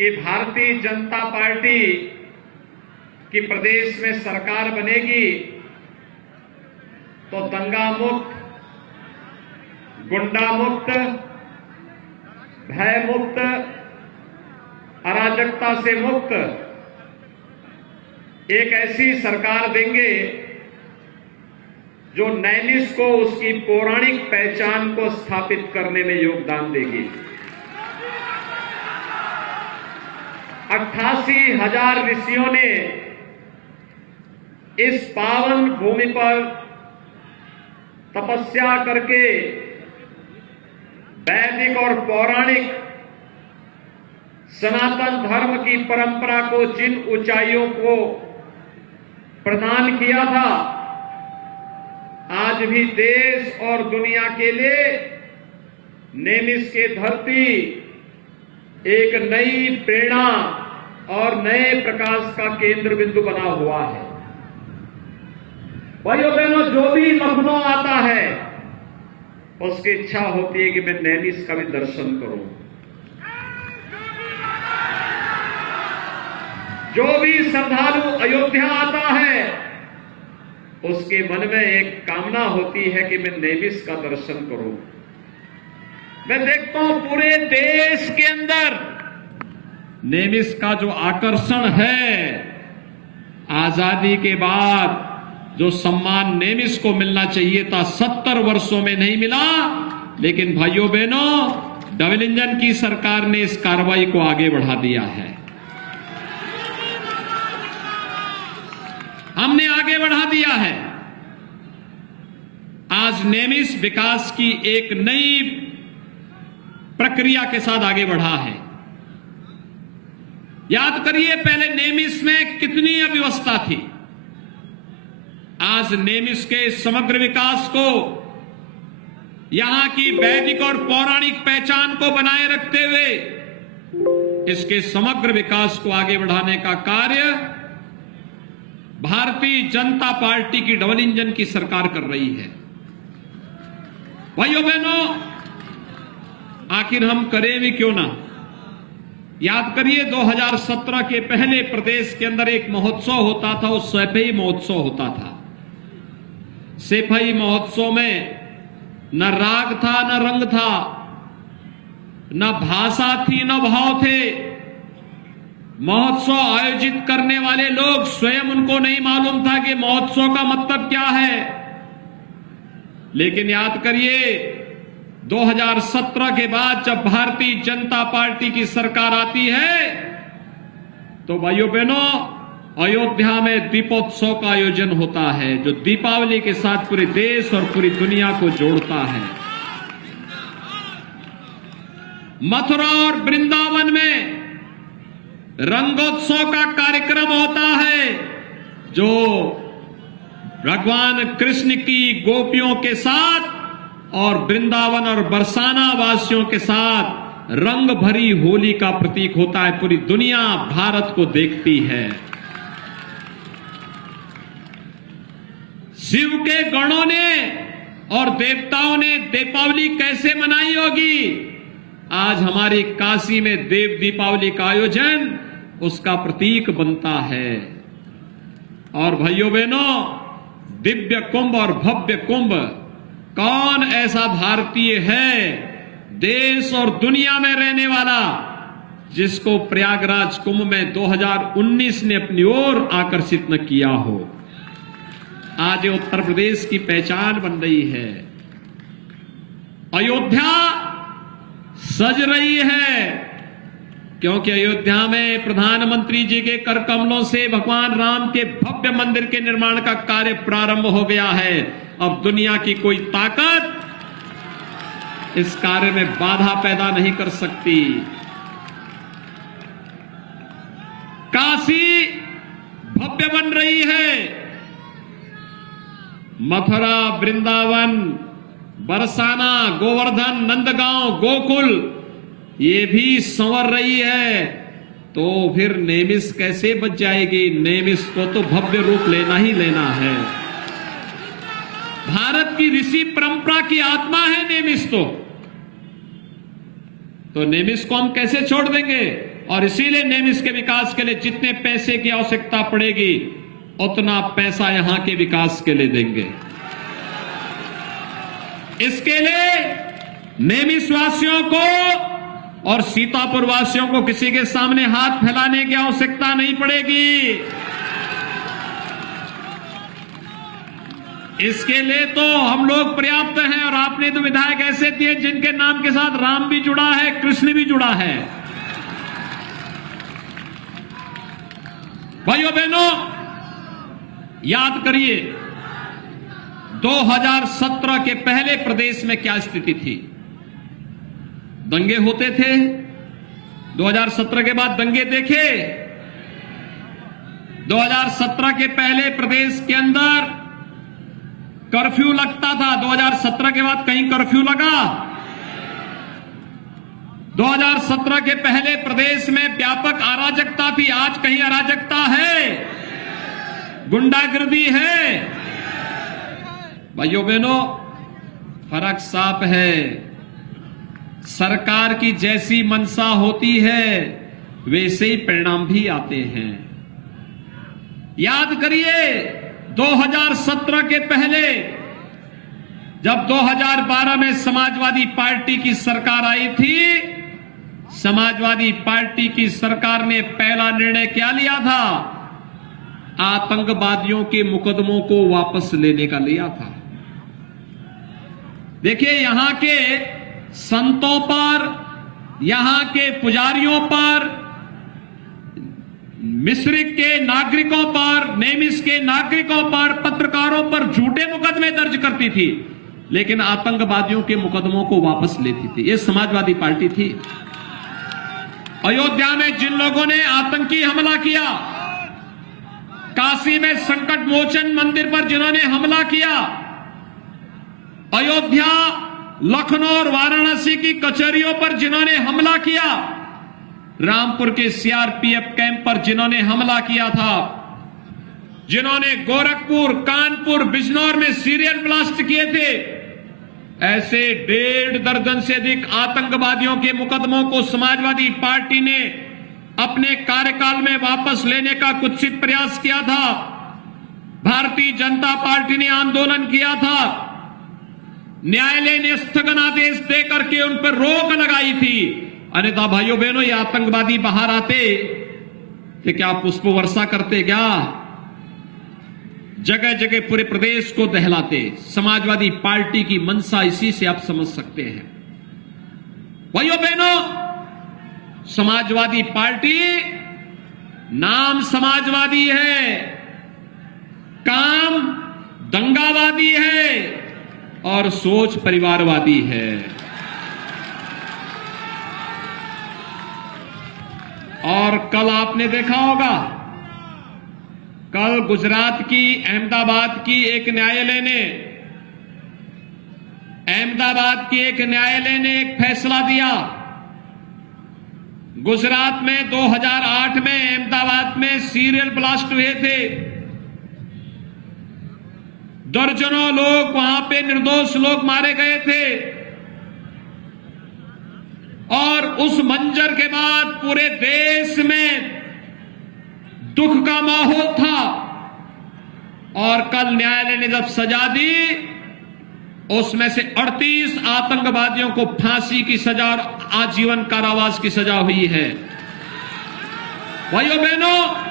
कि भारतीय जनता पार्टी की प्रदेश में सरकार बनेगी तो दंगा मुक्त, गुंडा मुक्त, भय मुक्त, अराजकता से मुक्त एक ऐसी सरकार देंगे जो नैमिष को उसकी पौराणिक पहचान को स्थापित करने में योगदान देगी। 88,000 ऋषियों ने इस पावन भूमि पर तपस्या करके वैदिक और पौराणिक सनातन धर्म की परंपरा को जिन ऊंचाइयों को प्रदान किया था, आज भी देश और दुनिया के लिए नैमिष की धरती एक नई प्रेरणा और नए प्रकाश का केंद्र बिंदु बना हुआ है। भाइयों बहनों, जो भी लखनऊ आता है उसकी इच्छा होती है कि मैं नैमिष का भी दर्शन करूं। जो भी श्रद्धालु अयोध्या आता है उसके मन में एक कामना होती है कि मैं नैमिष का दर्शन करूं। मैं देखता हूं पूरे देश के अंदर नैमिष का जो आकर्षण है, आजादी के बाद जो सम्मान नैमिष को मिलना चाहिए था 70 वर्षों में नहीं मिला। लेकिन भाइयों बहनों, डबल इंजन की सरकार ने इस कार्रवाई को आगे बढ़ा दिया है। हमने आगे बढ़ा दिया है। आज नैमिष विकास की एक नई प्रक्रिया के साथ आगे बढ़ा है। याद करिए, पहले नैमिष में कितनी अव्यवस्था थी। आज नैमिष के समग्र विकास को, यहां की वैदिक और पौराणिक पहचान को बनाए रखते हुए इसके समग्र विकास को आगे बढ़ाने का कार्य भारतीय जनता पार्टी की डबल इंजन की सरकार कर रही है। भाइयों बहनों, आखिर हम करें भी क्यों ना। याद करिए, 2017 के पहले प्रदेश के अंदर एक महोत्सव होता था, वो सैफई महोत्सव होता था। सैफई महोत्सव में न राग था, न रंग था, न भाषा थी, न भाव थे। महोत्सव आयोजित करने वाले लोग स्वयं, उनको नहीं मालूम था कि महोत्सव का मतलब क्या है। लेकिन याद करिए, 2017 के बाद जब भारतीय जनता पार्टी की सरकार आती है तो भाइयों बहनों, अयोध्या में दीपोत्सव का आयोजन होता है, जो दीपावली के साथ पूरे देश और पूरी दुनिया को जोड़ता है। मथुरा और वृंदावन में रंगोत्सव का कार्यक्रम होता है, जो भगवान कृष्ण की गोपियों के साथ और वृंदावन और बरसाना वासियों के साथ रंग भरी होली का प्रतीक होता है। पूरी दुनिया भारत को देखती है। शिव के गणों ने और देवताओं ने दीपावली कैसे मनाई होगी। आज हमारी काशी में देव दीपावली का आयोजन उसका प्रतीक बनता है। और भाइयों बहनों, दिव्य कुंभ और भव्य कुंभ, कौन ऐसा भारतीय है देश और दुनिया में रहने वाला जिसको प्रयागराज कुंभ में 2019 ने अपनी ओर आकर्षित न किया हो। आज उत्तर प्रदेश की पहचान बन रही है। अयोध्या सज रही है, क्योंकि अयोध्या में प्रधानमंत्री जी के कर कमलों से भगवान राम के भव्य मंदिर के निर्माण का कार्य प्रारंभ हो गया है। अब दुनिया की कोई ताकत इस कार्य में बाधा पैदा नहीं कर सकती। काशी भव्य बन रही है। मथुरा, वृंदावन, बरसाना, गोवर्धन, नंदगांव, गोकुल ये भी संवर रही है। तो फिर नैमिष कैसे बच जाएगी। नैमिष को तो भव्य रूप लेना ही लेना है। भारत की ऋषि परंपरा की आत्मा है नैमिष। तो तो नेमिस को हम कैसे छोड़ देंगे? और इसीलिए नेमिस के विकास के लिए जितने पैसे की आवश्यकता पड़ेगी उतना पैसा यहां के विकास के लिए देंगे। इसके लिए नेमिस वासियों को और सीतापुर वासियों को किसी के सामने हाथ फैलाने की आवश्यकता नहीं पड़ेगी। इसके लिए तो हम लोग पर्याप्त हैं। और आपने तो विधायक ऐसे दिए जिनके नाम के साथ राम भी जुड़ा है, कृष्ण भी जुड़ा है। भाइयों बहनों, याद करिए 2017 के पहले प्रदेश में क्या स्थिति थी। दंगे होते थे। 2017 के बाद दंगे देखे। 2017 के पहले प्रदेश के अंदर कर्फ्यू लगता था। 2017 के बाद कहीं कर्फ्यू लगा? 2017 के पहले प्रदेश में व्यापक अराजकता थी। आज कहीं अराजकता है? गुंडागर्दी है? भाइयों बहनों, फर्क साफ है। सरकार की जैसी मंशा होती है वैसे ही परिणाम भी आते हैं। याद करिए 2017 के पहले जब 2012 में समाजवादी पार्टी की सरकार आई थी, समाजवादी पार्टी की सरकार ने पहला निर्णय क्या लिया था? आतंकवादियों के मुकदमों को वापस लेने का लिया था। देखिए, यहां के संतों पर, यहां के पुजारियों पर, मिश्रिक के नागरिकों पर, नेमिस के नागरिकों पर, पत्रकारों पर झूठे मुकदमे दर्ज करती थी, लेकिन आतंकवादियों के मुकदमों को वापस लेती थी। यह समाजवादी पार्टी थी। अयोध्या में जिन लोगों ने आतंकी हमला किया, काशी में संकट मोचन मंदिर पर जिन्होंने हमला किया, अयोध्या, लखनऊ और वाराणसी की कचहरियों पर जिन्होंने हमला किया, रामपुर के सीआरपीएफ कैंप पर जिन्होंने हमला किया था, जिन्होंने गोरखपुर, कानपुर, बिजनौर में सीरियल ब्लास्ट किए थे, ऐसे 1.5 दर्जन से अधिक आतंकवादियों के मुकदमों को समाजवादी पार्टी ने अपने कार्यकाल में वापस लेने का कुत्सित प्रयास किया था। भारतीय जनता पार्टी ने आंदोलन किया था। न्यायालय ने स्थगन आदेश देकर के उन पर रोक लगाई थी। अन्यथा भाइयों बहनों, ये आतंकवादी बाहर आते कि क्या पुष्प वर्षा करते? क्या जगह जगह पूरे प्रदेश को दहलाते? समाजवादी पार्टी की मंशा इसी से आप समझ सकते हैं। भाइयों बहनों, समाजवादी पार्टी नाम समाजवादी है, काम दंगावादी है और सोच परिवारवादी है। और कल आपने देखा होगा, कल गुजरात की अहमदाबाद की एक न्यायालय ने एक फैसला दिया। गुजरात में 2008 में अहमदाबाद में सीरियल ब्लास्ट हुए थे। दर्जनों लोग वहां पे, निर्दोष लोग मारे गए थे। और उस मंजर के बाद पूरे देश में दुख का माहौल था। और कल न्यायालय ने जब सजा दी, उसमें से 38 आतंकवादियों को फांसी की सजा और आजीवन कारावास की सजा हुई है। भाइयों बहनों,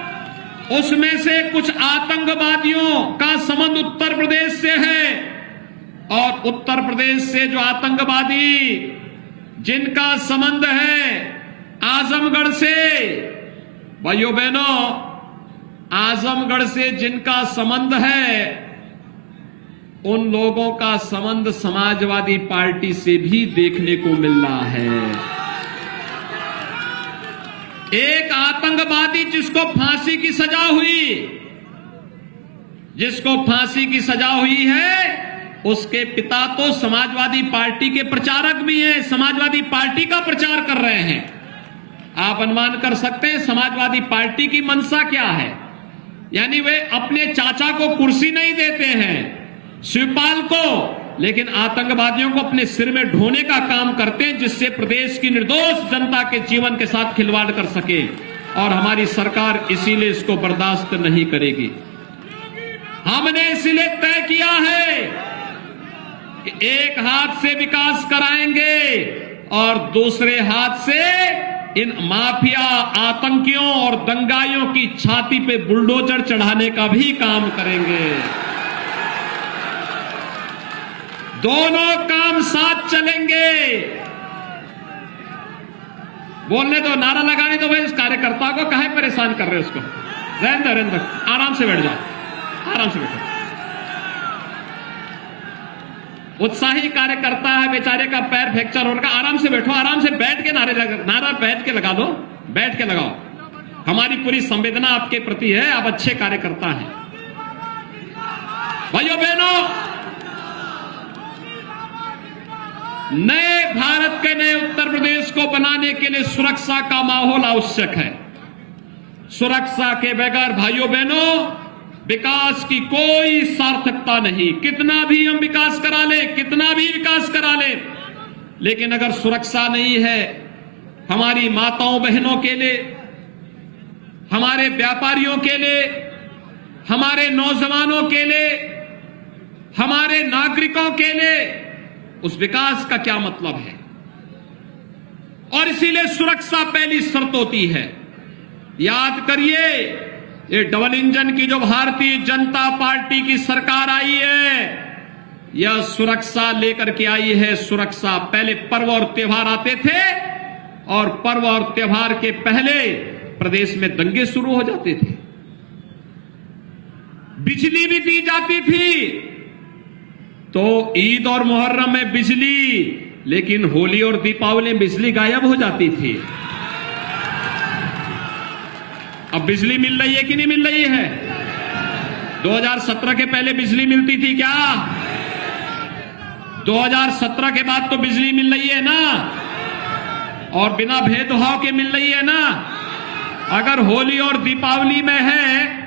उसमें से कुछ आतंकवादियों का संबंध उत्तर प्रदेश से है। और उत्तर प्रदेश से जो आतंकवादी जिनका संबंध है आजमगढ़ से, भाइयों बहनों, आजमगढ़ से जिनका संबंध है, उन लोगों का संबंध समाजवादी पार्टी से भी देखने को मिल रहा है। एक आतंकवादी जिसको फांसी की सजा हुई है, उसके पिता तो समाजवादी पार्टी के प्रचारक भी हैं, समाजवादी पार्टी का प्रचार कर रहे हैं। आप अनुमान कर सकते हैं समाजवादी पार्टी की मंशा क्या है। यानी वे अपने चाचा को कुर्सी नहीं देते हैं, शिवपाल को लेकिन आतंकवादियों को अपने सिर में ढोने का काम करते हैं, जिससे प्रदेश की निर्दोष जनता के जीवन के साथ खिलवाड़ कर सके, और हमारी सरकार इसीलिए इसको बर्दाश्त नहीं करेगी। हमने इसीलिए तय किया है कि एक हाथ से विकास कराएंगे और दूसरे हाथ से इन माफिया, आतंकियों और दंगाइयों की छाती पे बुलडोजर चढ़ाने का भी काम करेंगे। दोनों काम साथ चलेंगे। बोलने दो, नारा लगाने दो भाई। उस कार्यकर्ता को काहे परेशान कर रहे हो? उसको रहने दो, आराम से बैठ जाओ, आराम से बैठो। उत्साही कार्यकर्ता है, बेचारे का पैर फ्रैक्चर हो रहा, आराम से बैठो, आराम से बैठ के नारा बैठ के लगा दो, बैठ के लगाओ। हमारी पूरी संवेदना आपके प्रति है, आप अच्छे कार्यकर्ता हैं। भाइयों बहनों, नए भारत के, नए उत्तर प्रदेश को बनाने के लिए सुरक्षा का माहौल आवश्यक है। सुरक्षा के बगैर भाइयों बहनों विकास की कोई सार्थकता नहीं। कितना भी हम विकास करा ले, कितना भी विकास करा ले, लेकिन अगर सुरक्षा नहीं है हमारी माताओं बहनों के लिए, हमारे व्यापारियों के लिए, हमारे नौजवानों के लिए, हमारे नागरिकों के लिए, उस विकास का क्या मतलब है? और इसीलिए सुरक्षा पहली शर्त होती है। याद करिए, ये डबल इंजन की जो भारतीय जनता पार्टी की सरकार आई है, यह सुरक्षा लेकर के आई है। सुरक्षा, पहले पर्व और त्योहार आते थे और पर्व और त्योहार के पहले प्रदेश में दंगे शुरू हो जाते थे, बिजली भी दी जाती थी। तो ईद और मुहर्रम में बिजली, लेकिन होली और दीपावली में बिजली गायब हो जाती थी। अब बिजली मिल रही है कि नहीं मिल रही है? 2017 के पहले बिजली मिलती थी क्या? 2017 के बाद तो बिजली मिल रही है ना, और बिना भेदभाव के मिल रही है ना। अगर होली और दीपावली में है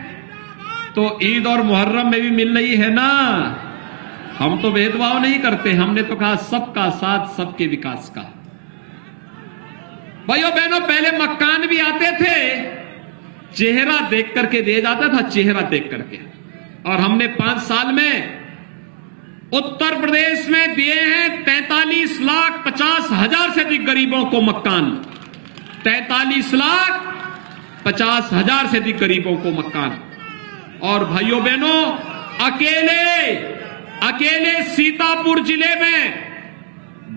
तो ईद और मुहर्रम में भी मिल रही है ना। हम तो भेदभाव नहीं करते, हमने तो कहा सबका साथ, सबके विकास का। भाइयों बहनों, पहले मकान भी आते थे, चेहरा देख करके दिया जाता था, चेहरा देख करके। और हमने 5 साल में उत्तर प्रदेश में दिए हैं 43,50,000 से अधिक गरीबों को मकान। 43,50,000 से अधिक गरीबों को मकान। और भाइयों बहनों, अकेले सीतापुर जिले में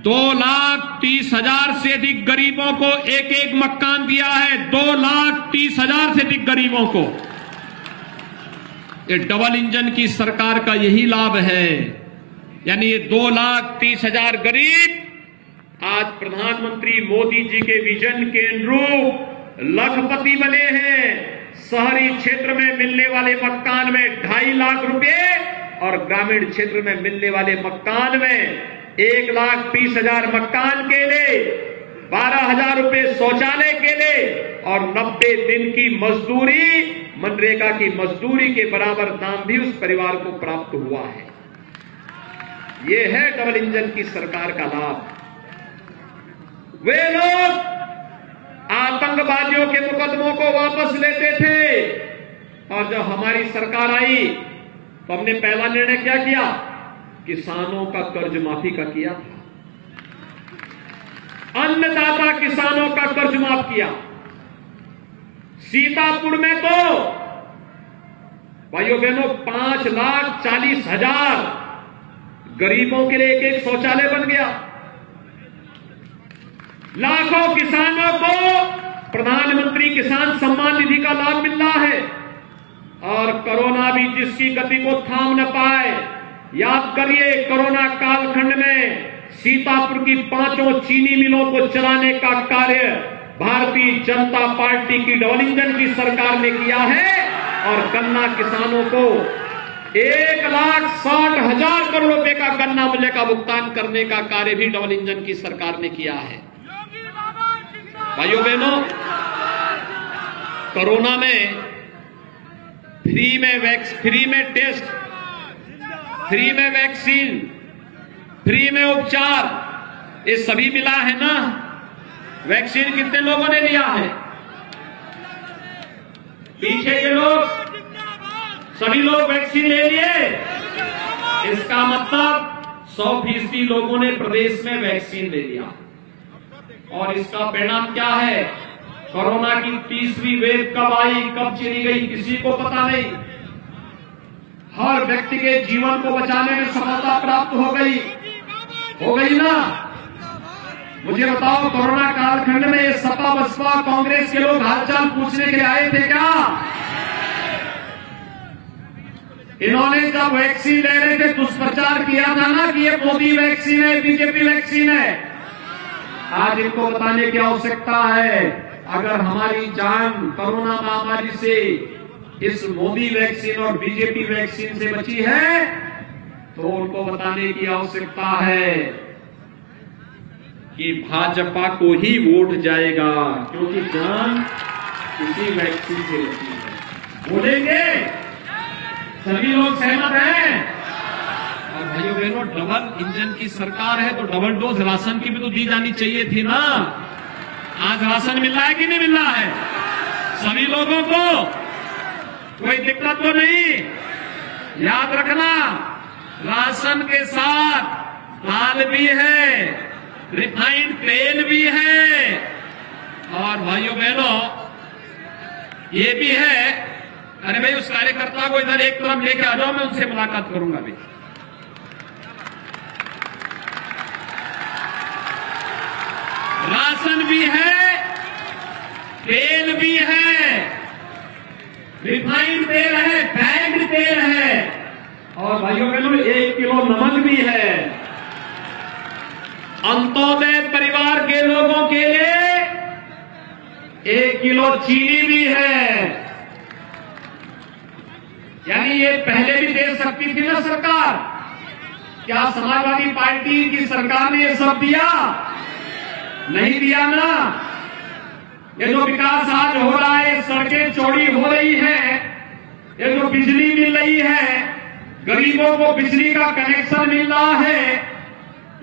2,30,000 से अधिक गरीबों को एक एक मकान दिया है। 2,30,000 से अधिक गरीबों को। ये डबल इंजन की सरकार का यही लाभ है। यानी ये 2,30,000 गरीब आज प्रधानमंत्री मोदी जी के विजन के अनुरूप लखपति बने हैं। शहरी क्षेत्र में मिलने वाले मकान में 2.5 लाख रुपए और ग्रामीण क्षेत्र में मिलने वाले मकान में 1,20,000 मकान के लिए, 12,000 रुपए शौचालय के लिए और 90 दिन की मजदूरी, मनरेगा की मजदूरी के बराबर दाम भी उस परिवार को प्राप्त हुआ है। यह है डबल इंजन की सरकार का लाभ। वे लोग आतंकवादियों के मुकदमों को वापस लेते थे, और जब हमारी सरकार आई तो हमने पहला निर्णय क्या किया? किसानों का कर्ज माफी का किया। अन्नदाता किसानों का कर्ज माफ किया। सीतापुर में तो भाइयों बहनों 5,40,000 गरीबों के लिए एक शौचालय बन गया। लाखों किसानों को प्रधानमंत्री किसान सम्मान निधि का लाभ मिल रहा है। और कोरोना भी जिसकी गति को थाम न पाए, याद करिए कोरोना कालखंड में सीतापुर की 5 चीनी मिलों को चलाने का कार्य भारतीय जनता पार्टी की डबल इंजन की सरकार ने किया है। और गन्ना किसानों को 1,60,000 करोड़ रुपए का गन्ना मूल्य का भुगतान करने का कार्य भी डबल इंजन की सरकार ने किया है। भाइयों बहनों, कोरोना में फ्री में टेस्ट, फ्री में वैक्सीन, फ्री में उपचार, ये सभी मिला है ना? वैक्सीन कितने लोगों ने लिया है? पीछे के लोग सभी लोग वैक्सीन ले लिए। इसका मतलब 100% लोगों ने प्रदेश में वैक्सीन ले लिया। और इसका परिणाम क्या है? कोरोना की तीसरी वेव कब आई, कब चली गई, किसी को पता नहीं। हर व्यक्ति के जीवन को बचाने में सफलता प्राप्त हो गई ना? मुझे बताओ, कोरोना कालखंड में सपा बसपा कांग्रेस के लोग हालचाल पूछने के लिए आए थे क्या? इन्होंने जब वैक्सीन ले रहे थे दुष्प्रचार किया था ना कि ये मोदी वैक्सीन है, बीजेपी वैक्सीन है। आज इनको बताने की आवश्यकता है, अगर हमारी जान कोरोना महामारी से इस मोदी वैक्सीन और बीजेपी वैक्सीन से बची है तो उनको बताने की आवश्यकता है कि भाजपा को ही वोट जाएगा, क्योंकि जान इसी वैक्सीन से बची है। बोलेंगे? सभी लोग सहमत हैं? और भाइयों बहनों, डबल इंजन की सरकार है तो डबल डोज राशन की भी तो दी जानी चाहिए थी ना। आज राशन मिल रहा है कि नहीं मिल रहा है सभी लोगों को? कोई दिक्कत तो नहीं? याद रखना, राशन के साथ दाल भी है, रिफाइंड तेल भी है, और भाइयों बहनों ये भी है। अरे भाई, उस कार्यकर्ता को इधर एक तरफ लेके आ जाओ, मैं उनसे मुलाकात करूंगा अभी। राशन भी है, तेल भी है, रिफाइंड तेल है, बैग्ड तेल है, और भाइयों बहनों 1 किलो नमक भी है। अंत्योदय परिवार के लोगों के लिए 1 किलो चीनी भी है। यानी ये पहले भी दे सकती थी ना सरकार? क्या समाजवादी पार्टी की सरकार ने ये सब दिया? नहीं दिया ना। ये जो विकास आज हो रहा है, सड़कें चौड़ी हो रही है, ये जो बिजली मिल रही है, गरीबों को बिजली का कनेक्शन मिल रहा है,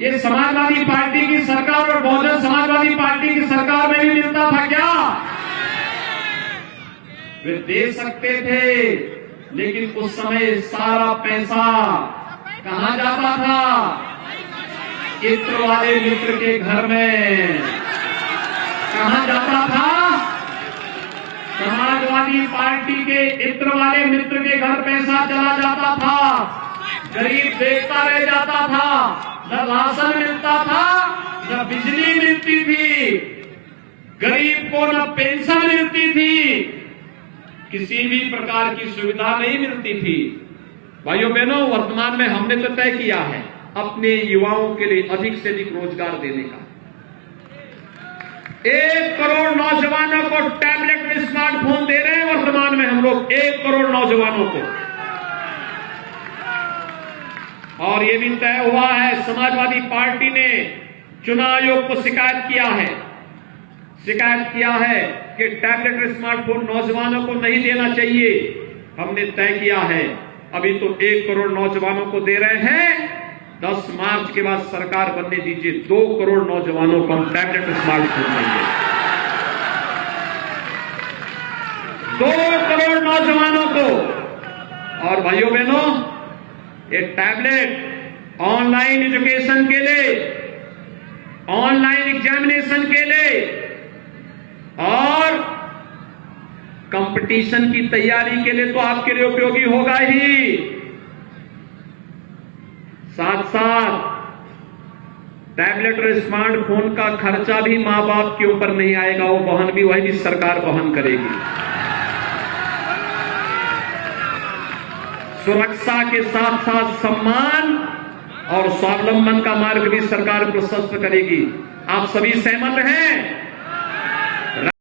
ये समाजवादी पार्टी की सरकार और बहुजन समाजवादी पार्टी की सरकार में भी मिलता था क्या? वे दे सकते थे, लेकिन उस समय सारा पैसा कहां जाता था? इत्र वाले मित्र के घर में। कहां जाता था? समाजवादी पार्टी के इत्र वाले मित्र के घर पैसा चला जाता था। गरीब देखता रह जाता था, न राशन मिलता था, न बिजली मिलती थी, गरीब को न पेंशन मिलती थी, किसी भी प्रकार की सुविधा नहीं मिलती थी। भाइयों बहनों, वर्तमान में हमने तो तय किया है अपने युवाओं के लिए अधिक से अधिक रोजगार देने का। 1 करोड़ नौजवानों को टैबलेट में स्मार्टफोन दे रहे हैं वर्तमान में हम लोग, 1 करोड़ नौजवानों को। और ये भी तय हुआ है, समाजवादी पार्टी ने चुनाव आयोग को शिकायत किया है कि टैबलेट और स्मार्टफोन नौजवानों को नहीं देना चाहिए। हमने तय किया है, अभी तो 1 करोड़ नौजवानों को दे रहे हैं, 10 मार्च के बाद सरकार बनने दीजिए, 2 करोड़ नौजवानों को हम टैबलेट और स्मार्टफोन देंगे। 2 करोड़ नौजवानों को। और भाइयों बहनों, ये टैबलेट ऑनलाइन एजुकेशन के लिए, ऑनलाइन एग्जामिनेशन के लिए और कंपटीशन की तैयारी के लिए तो आपके लिए उपयोगी होगा ही। साथ साथ टैबलेट और स्मार्टफोन का खर्चा भी मां बाप के ऊपर नहीं आएगा, वो वही भी सरकार वहन करेगी। सुरक्षा के साथ साथ सम्मान और स्वावलंबन का मार्ग भी सरकार प्रशस्त करेगी। आप सभी सहमत हैं?